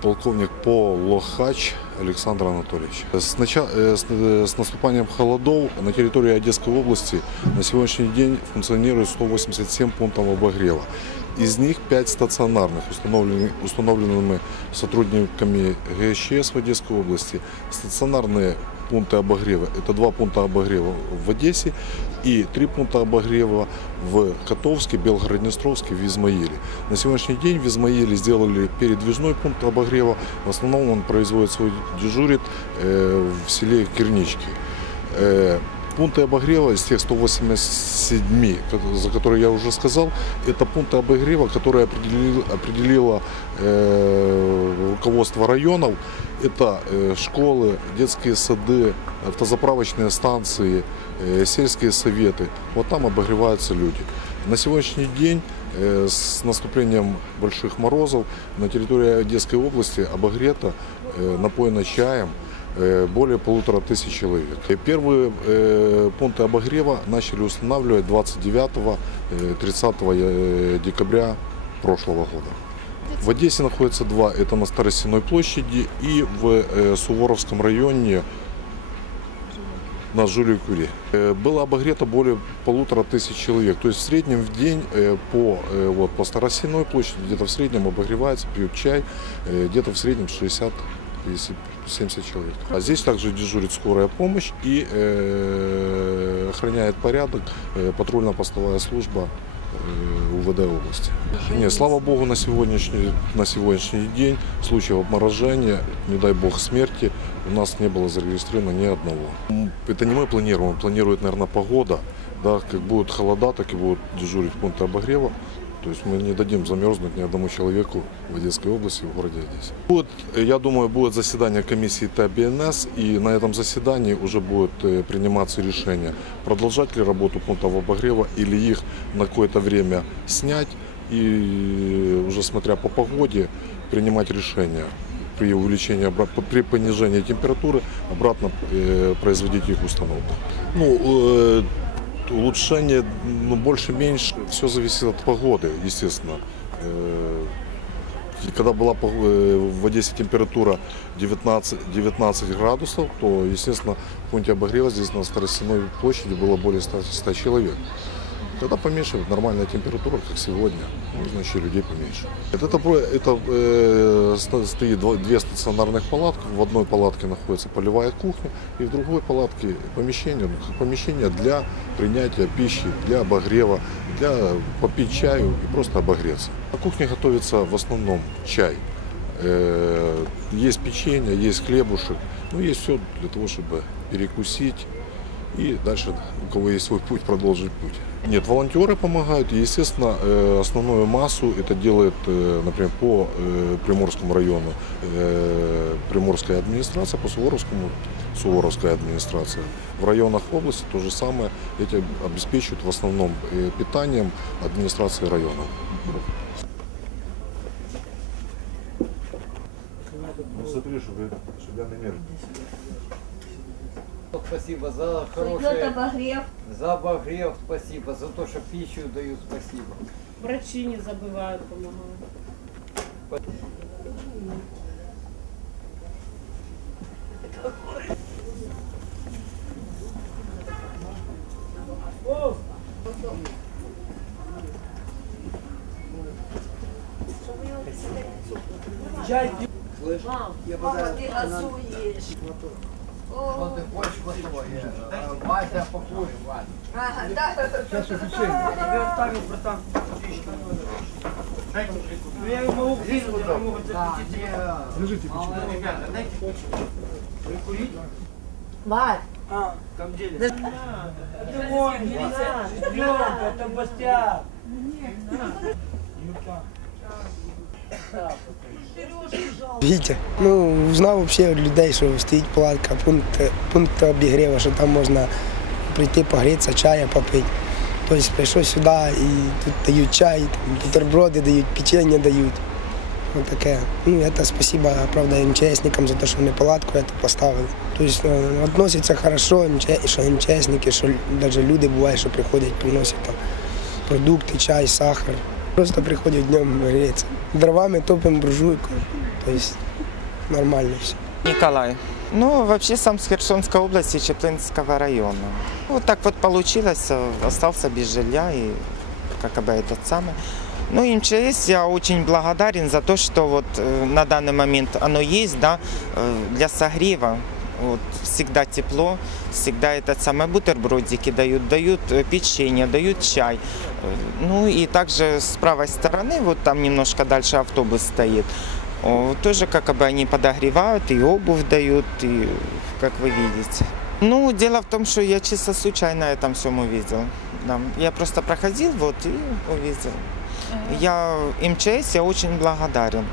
полковник Полохач Александр Анатольевич. С, нача- э, с, э, с наступанием холодов на территории Одесской области на сегодняшний день функционирует 187 пунктов обогрева. Из них 5 стационарных, установлены- установленными сотрудниками ГСЧС в Одесской области. Стационарные пункты обогрева – это два пункта обогрева в Одессе и три пункта обогрева в Котовске, Белгород-Днестровске, в Измаиле. На сегодняшний день в Измаиле сделали передвижной пункт обогрева. В основном он производит свой дежурит в селе Кирнички. Пункты обогрева из тех 187, ко- за которые я уже сказал, это пункты обогрева, которые определило, определило э, руководство районов. Это э, школы, детские сады, автозаправочные станции, э, сельские советы. Вот там обогреваются люди. На сегодняшний день э, с наступлением больших морозов на территории Одесской области обогрето, э, напоено чаем более полутора тысяч человек. И Первые э, пункты обогрева начали устанавливать 29-30 э, декабря прошлого года. В Одессе находится два, это на Старосиной площади и в э, Суворовском районе на Жюле Кюри. Э, Было обогрето более полутора тысяч человек. То есть в среднем в день э, по, э, вот, по Старосиной площади где-то в среднем обогревается, пьют чай, э, где-то в среднем 60 если 70 человек. А здесь также дежурит скорая помощь и э, охраняет порядок э, патрульно-постовая служба э, УВД области. Не, слава богу, на сегодняшний, на сегодняшний день случаев обморожения, не дай бог смерти, у нас не было зарегистрировано ни одного. Это не мы планируем, планирует, наверное, погода. Да, как будут холода, так и будут дежурить пункты обогрева. То есть мы не дадим замерзнуть ни одному человеку в Одесской области, в городе Одессе. Будет, э, я думаю, будет заседание комиссии ТБНС, и на этом заседании уже будет э, приниматься решение, продолжать ли работу пунктов обогрева или их на какое-то время снять и уже смотря по погоде принимать решение при увеличении, при понижении температуры обратно э, производить их установку. Ну, э, улучшение, ну, больше-меньше, все зависит от погоды, естественно. Э, и Когда была э, в Одессе температура 19, 19 градусов, то, естественно, в пункте обогрева здесь на Старостяной площади было более 100, 100 человек. Когда поменьше, нормальная температура, как сегодня, можно еще людей поменьше. Это, это, э, стоит две стационарных палатки. В одной палатке находится полевая кухня, и в другой палатке помещение, помещение для принятия пищи, для обогрева, для попить чаю и просто обогреться. На кухне готовится в основном чай. Э, Есть печенье, есть хлебушек, ну есть все для того, чтобы перекусить и дальше, у кого есть свой путь, продолжить путь. Нет, волонтеры помогают. И, естественно, э, основную массу это делает, э, например, по э, Приморскому району Приморская администрация, по Суворовскому Суворовская администрация. В районах области то же самое. Эти обеспечивают в основном питанием администрации районов. Ну, смотри, чтобы, чтобы я не Спасибо за Идет хорошее, обогрев. за обогрев, спасибо, за то, что пищу дают, спасибо. Врачи не забывают, помогают. Мам, Мама, ты газуешь. Что О, ты хочешь готовить? Вася, покушай, Вася. ага, да. Я его могу кинуть, я могу. Скажите, почему? Ребята, дайте прикурить. Варь, А, там деле. Это вон, Не надо. Ребенка, это бастяк. Вітя, ну знав взагалі людей, що стоїть палатка, пункт, пункт обігріву, що там можна прийти погрітися, чая попити. Тобто прийшов сюди і тут дають чай, бутерброди дають, печення дають. Ну, таке. Ну, це спасибо, правда, МЧСникам за те, що вони палатку это поставили. Тобто е, відносяться хорошо, що МЧСники, що навіть люди бувають, що приходять, приносять там продукти, чай, сахар. Просто приходять днем гріться. Дровами топимо буржуйку. Тобто нормально все. Николай. Ну, вообще сам с Херсонской области, Чеплинского района. Вот так вот получилось, э, остался без жилья и как бы этот самый. Ну, МЧС я очень благодарен за то, что вот э, на данный момент оно есть, да, э, для согрева. Вот, всегда тепло, всегда этот самый бутербродики дают, дают печенье, дают чай. Э, Ну и также с правой стороны, вот там немножко дальше автобус стоит, тоже как бы они подогревают, и обувь дают, и как вы видите. Ну, дело в том, что я чисто случайно это всем увидел. Да. Я просто проходил вот и увидел. Я МЧС, я очень благодарен.